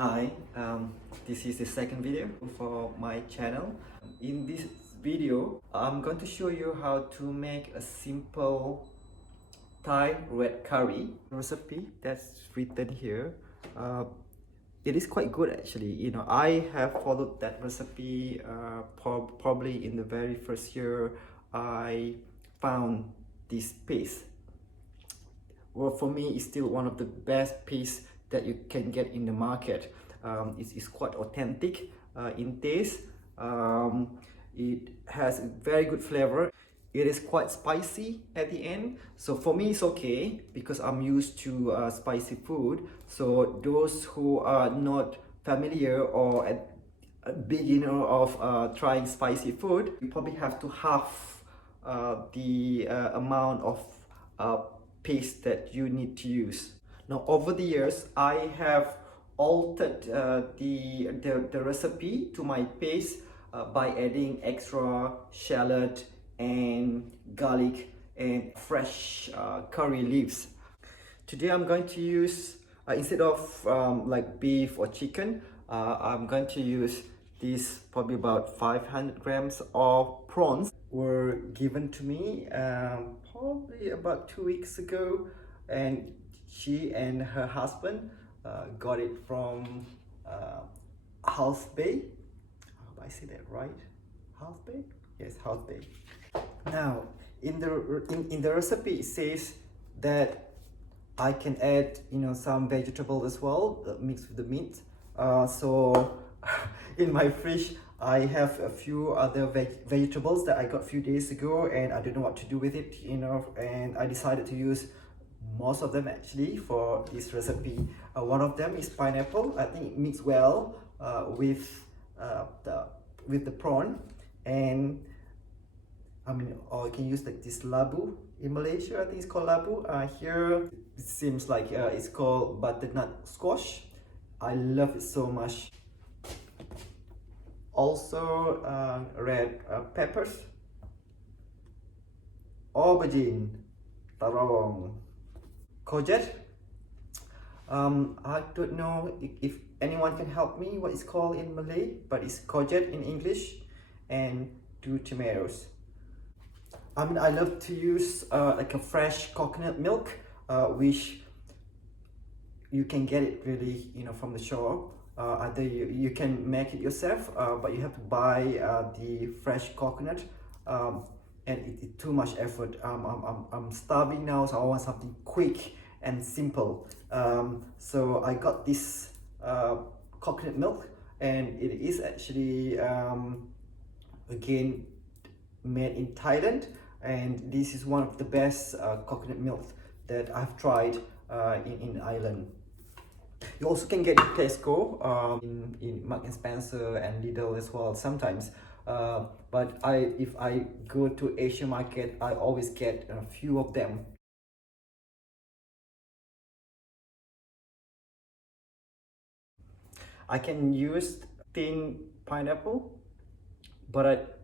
Hi, this is the second video for my channel. In this video, I'm going to show you how to make a simple Thai red curry recipe that's written here. It is quite good actually. I have followed that recipe probably in the very first year I found this paste. Well, for me, it's still one of the best paste that you can get in the market. It's quite authentic in taste. It has a very good flavor. It is quite spicy at the end, so for me it's okay because I'm used to spicy food. So those who are not familiar or a beginner of trying spicy food, you probably have to half the amount of paste that you need to use. Now over the years I have altered the recipe to my paste by adding extra shallot and garlic and fresh curry leaves. Today I'm going to use, instead of like beef or chicken, I'm going to use this probably about 500 grams of prawns. Were given to me probably about 2 weeks ago, and she and her husband got it from House Bay. I hope I say that right. House Bay? Yes, House Bay. Now, in the recipe, it says that I can add, some vegetable as well, mixed with the meat. So, in my fridge, I have a few other vegetables that I got a few days ago, and I don't know what to do with it, and I decided to use most of them actually for this recipe. One of them is pineapple. I think it mixes well with the prawn, and or you can use like this labu in Malaysia. I think it's called labu. Here it seems like it's called butternut squash. I love it so much. Also red peppers, aubergine, tarong, courgette. I don't know if anyone can help me what it's called in Malay, but it's courgette in English, and 2 tomatoes. I love to use like a fresh coconut milk, which you can get it really, from the shop. Either you can make it yourself, but you have to buy the fresh coconut, and it's too much effort. I'm starving now, so I want something quick and simple. So I got this coconut milk, and it is actually again made in Thailand, and this is one of the best coconut milk that I've tried in Ireland. You also can get it in Tesco, in Marks and Spencer and Lidl as well sometimes. But if I go to Asia market, I always get a few of them. I can use thin pineapple, but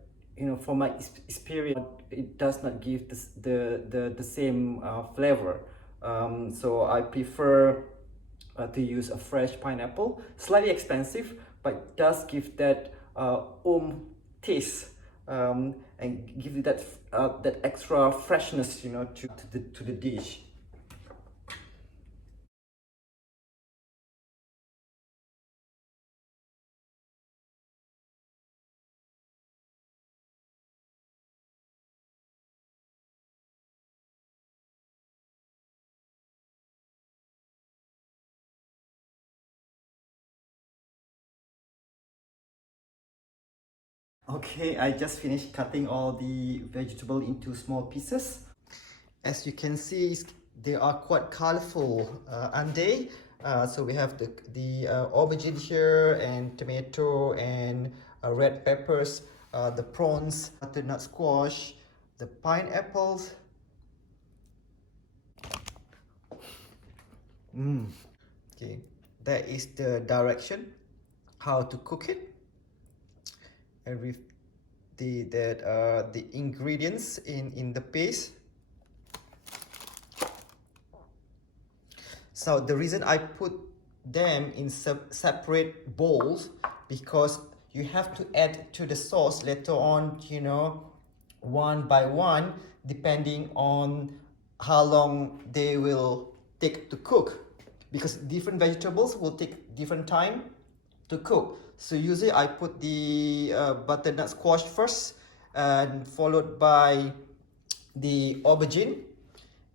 from my experience, it does not give the same flavor. So I prefer to use a fresh pineapple. Slightly expensive, but does give that taste, and give you that extra freshness, to the dish. Okay, I just finished cutting all the vegetable into small pieces. As you can see, they are quite colorful, aren't they? So we have the aubergine here, and tomato, and red peppers, the prawns, butternut squash, the pineapples. Okay, that is the direction how to cook it, and with the ingredients in the paste. So the reason I put them in separate bowls, because you have to add to the sauce later on, you know, one by one, depending on how long they will take to cook, because different vegetables will take different time to cook. So usually I put the butternut squash first, and followed by the aubergine,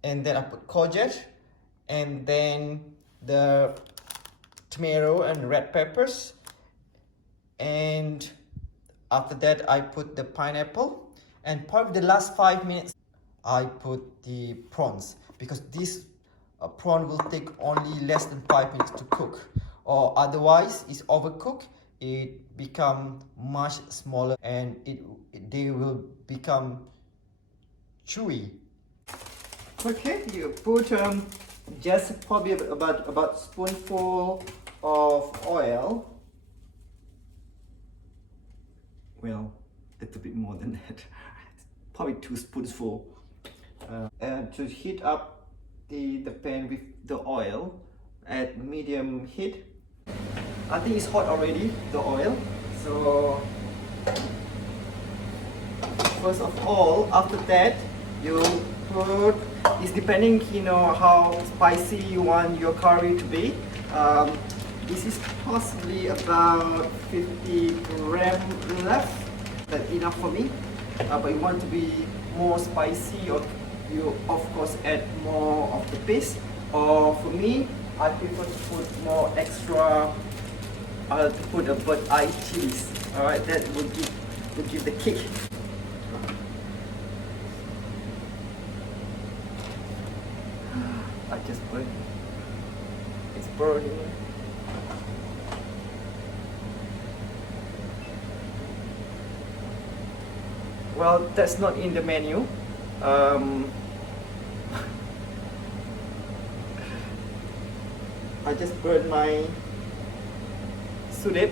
and then I put courgette, and then the tomato and red peppers, and after that I put the pineapple, and probably the last 5 minutes I put the prawns, because this prawn will take only less than 5 minutes to cook, or otherwise it's overcooked, it become much smaller, and they will become chewy. Okay, you put just probably about spoonful of oil. Well, a little bit more than that. Probably 2 spoonsful. And to heat up the pan with the oil at medium heat. I think it's hot already, the oil. So first of all, after that, you put, it's depending, you know, how spicy you want your curry to be. This is possibly about 50 grams left. That's enough for me. But you want to be more spicy, or you of course add more of the paste. Or for me, I prefer to put more extra, to put a bird eye cheese. Alright, that would give the kick. I just burnt. It's burning. Well, that's not in the menu. I just burned my sudip.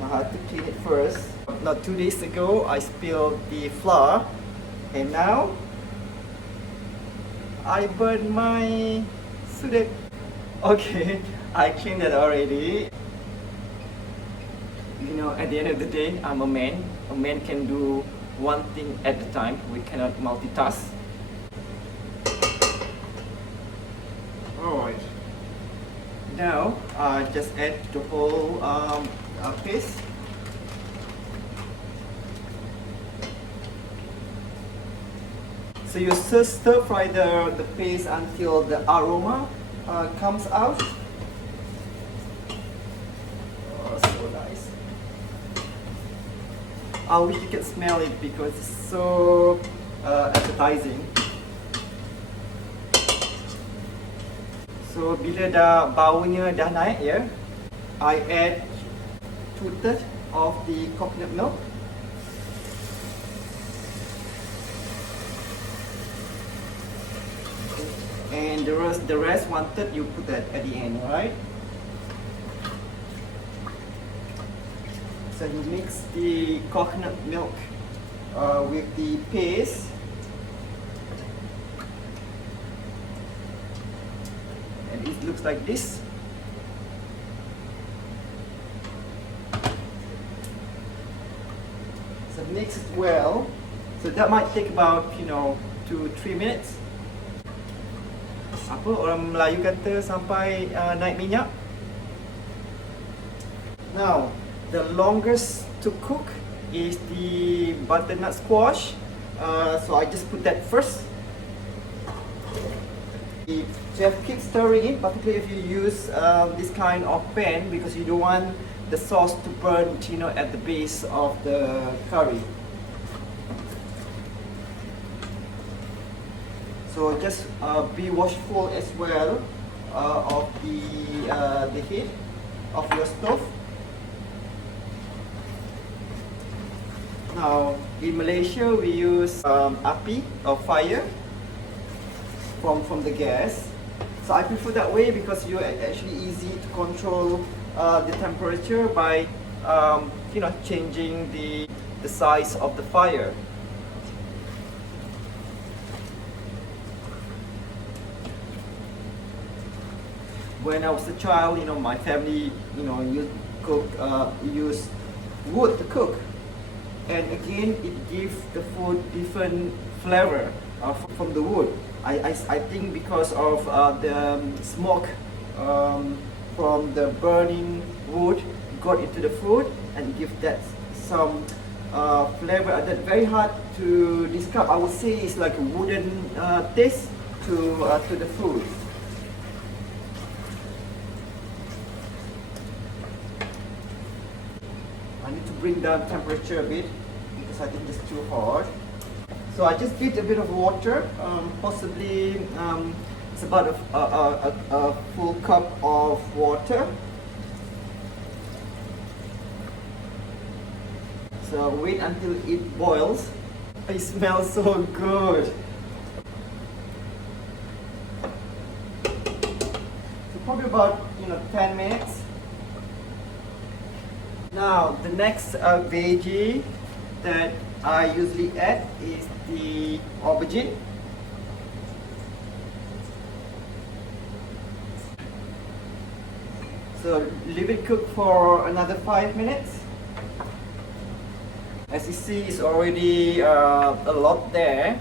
I had to clean it first. Now 2 days ago, I spilled the flour, and now I burned my sudip. Okay, I cleaned it already. You know, at the end of the day, I'm a man. A man can do one thing at a time. We cannot multitask. Alright. Now, just add the whole paste. So you stir fry the paste until the aroma comes out. Oh, so nice. I wish you could smell it because it's so appetizing. So bila dah baunya dah naik ya, I add 2/3 of the coconut milk. And the rest 1/3 you put that at the end, right? So you mix the coconut milk with the paste. And it looks like this. So mix it well. So that might take about 2 to 3 minutes. Apa orang Melayu kata sampai naik minyak. Now, the longest to cook is the butternut squash. So I just put that first. You have to keep stirring it, particularly if you use this kind of pan, because you don't want the sauce to burn, at the base of the curry. So just be watchful as well of the heat of your stove. Now in Malaysia we use api or fire from the gas. So I prefer that way because you're actually easy to control the temperature by changing the size of the fire. when I was a child, my family, use wood to cook, and again it gives the food different flavor from the wood. I think because of the smoke from the burning wood got into the food and give that some flavor that very hard to describe. I would say it's like a wooden taste to the food. I need to bring down temperature a bit because I think it's too hot. So I just did a bit of water, possibly it's about a full cup of water. So wait until it boils. It smells so good. So probably about 10 minutes. Now the next veggie that I usually add is the aubergine. So leave it cook for another 5 minutes. As you see, it's already a lot there,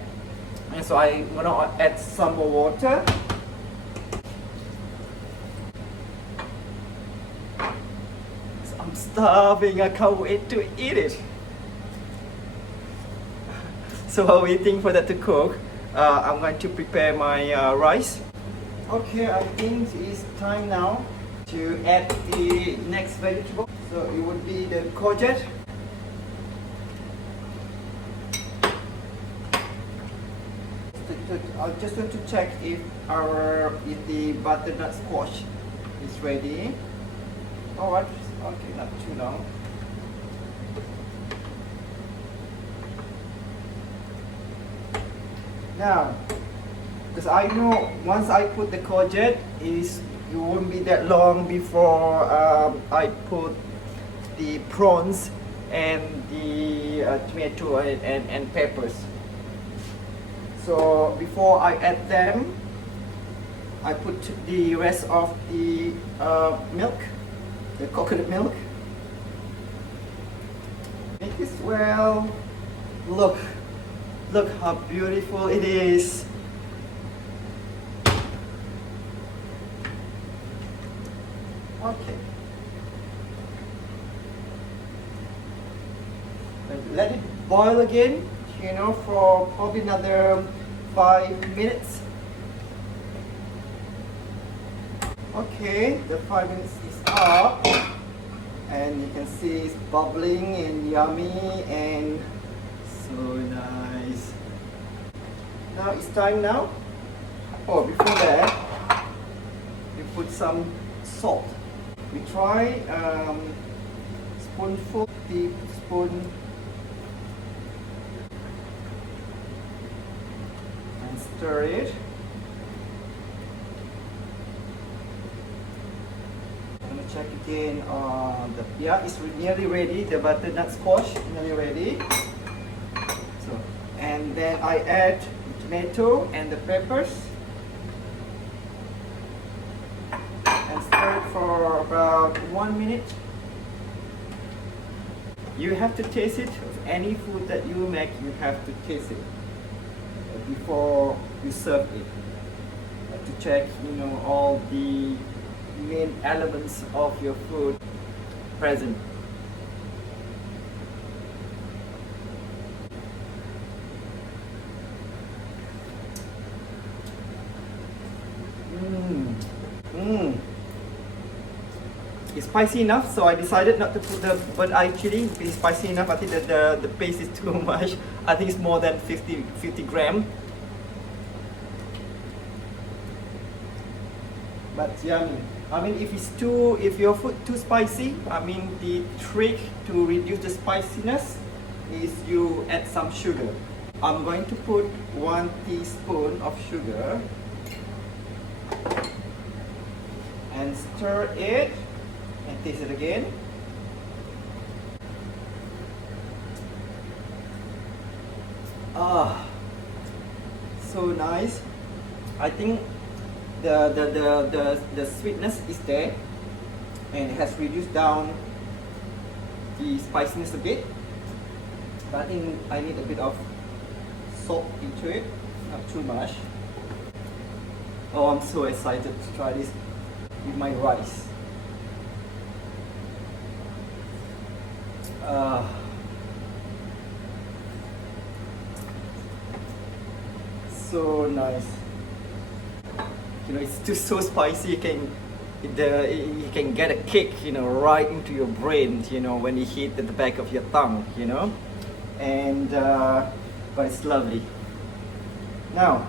and so I'm gonna add some more water. So I'm starving, I can't wait to eat it. So while waiting for that to cook, I'm going to prepare my rice. Okay, I think it's time now to add the next vegetable. So it would be the courgette. I just want to check if the butternut squash is ready. Alright, okay, not too long. Now, because I know once I put the courgette, it won't be that long before I put the prawns and the tomato and peppers. So before I add them, I put the rest of the milk, the coconut milk. Make this well. Look how beautiful it is. Okay. And let it boil again, for probably another 5 minutes. Okay, the 5 minutes is up, and you can see it's bubbling and yummy and so nice. Now it's time now. Oh, before that, we put some salt. We try spoonful, teaspoon, and stir it. I'm gonna check again on it's nearly ready. The butternut squash nearly ready. So, and then I add the tomato and the peppers. Stir it for about 1 minute. You have to taste it. Any food that you make, you have to taste it before you serve it, to check all the main elements of your food present. It's spicy enough, so I decided not to put the bird eye chili. It's spicy enough. I think that the paste is too much. I think it's more than 50 grams. But yummy. I mean, if your food too spicy, the trick to reduce the spiciness is you add some sugar. I'm going to put 1 teaspoon of sugar and stir it. And taste it again. So nice. I think the sweetness is there, and it has reduced down the spiciness a bit. But I think I need a bit of salt into it, not too much. Oh, I'm so excited to try this with my rice. So nice. You know, it's just so spicy. You can get a kick, you know, right into your brain, you know, when you hit at the back of your tongue, you know. And but it's lovely. Now,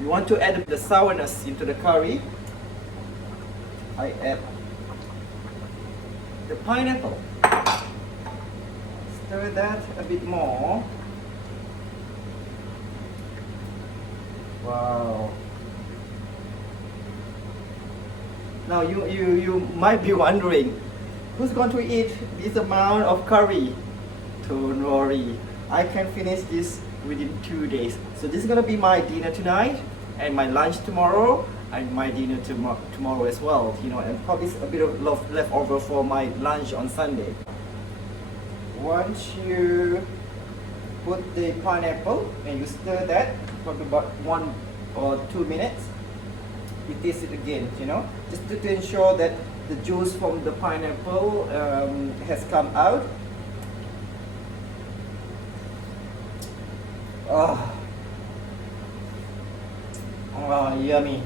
you want to add the sourness into the curry. I add the pineapple. Stir that a bit more. Wow. Now you might be wondering, who's going to eat this amount of curry? Don't worry, I can finish this within 2 days. So this is gonna be my dinner tonight, and my lunch tomorrow, and my dinner tomorrow as well. You know, and probably a bit of leftover for my lunch on Sunday. Once you put the pineapple and you stir that for about 1 or 2 minutes, you taste it again, you know, just to ensure that the juice from the pineapple has come out. Oh, yummy,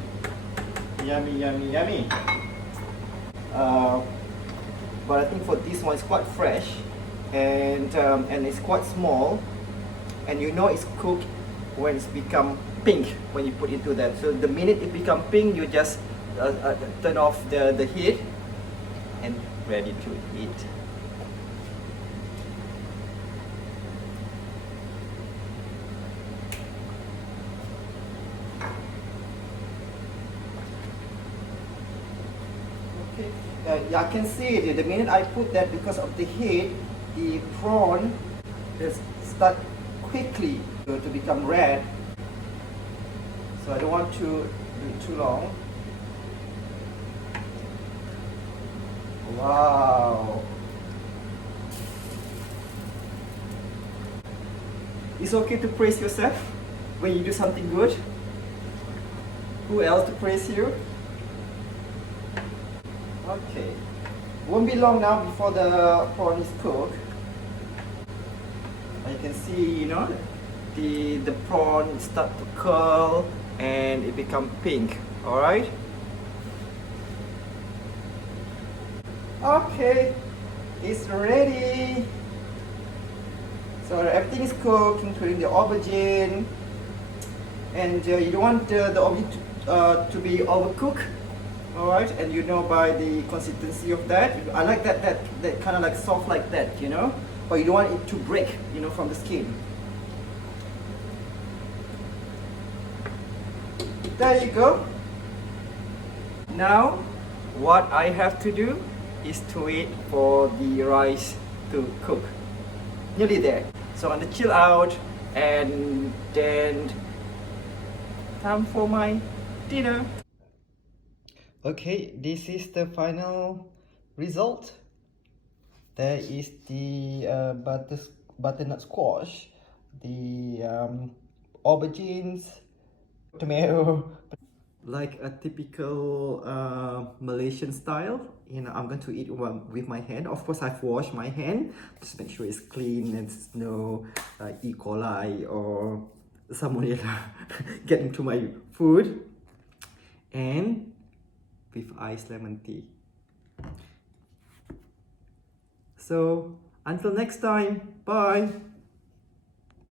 yummy, yummy, yummy. But I think for this one it's quite fresh, and it's quite small, and you know it's cooked when it's become pink when you put into that. So the minute it become pink, you just turn off the heat and ready to eat. Okay, I can see it. The minute I put that, because of the heat, the prawn just start quickly to become red. So I don't want to do it too long. Wow. It's okay to praise yourself when you do something good. Who else to praise you? Okay. Won't be long now before the prawn is cooked. You can see, you know, the prawn start to curl and it become pink. All right. Okay, it's ready. So everything is cooked, including the aubergine, and you don't want the aubergine to be overcooked. All right, and you know by the consistency of that. I like that kind of like soft like that, you know, but you don't want it to break, you know, from the skin. There you go. Now, what I have to do is to wait for the rice to cook. Nearly there. So I'm gonna chill out, and then time for my dinner. Okay, this is the final result. There is the butternut squash, the aubergines, tomato, like a typical Malaysian style. You know, I'm going to eat one with my hand. Of course, I've washed my hand just make sure it's clean and there's no E. coli or salmonella get into my food. And with iced lemon tea. So until next time, bye.